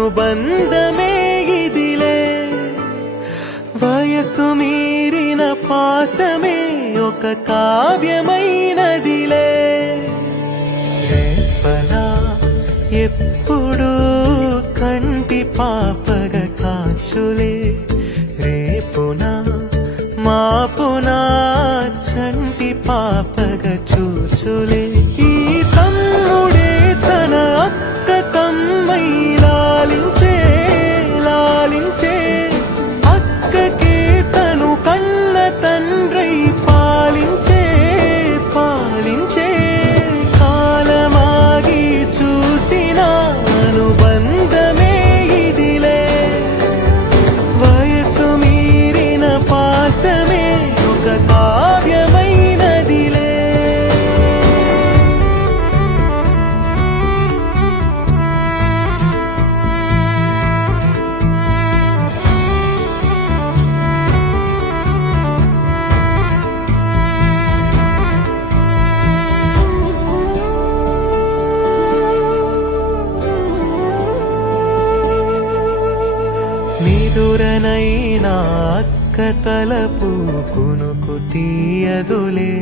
అనుబంధమే ఇదిలే వయసు మీరిన పాసమే ఒక కావ్యమైనదిలే రేపలా ఎప్పుడు కంటి పాపగ కాచులే రేపునా మాపునా చంటి పాపగ చూచులే ఈ తమ్ముడే తన అక్క తమ్మై లాలించే లాలించే అక్కకే తను కన్న తండ్రై పాలించే పాలించే కాలమాగి చూసిన అనుబంధమే ఇదిలే వయసు మీరిన పాసమే ఒక కావ్యమైనదిలే నిదురనైనా అక్క తలపు కునుకు తీయదులే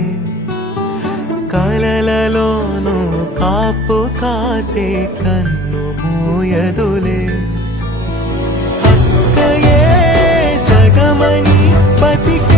కలలలోనూ కాపు కాసే కన్ను మూయదులే అక్కయే జగమణి పతికే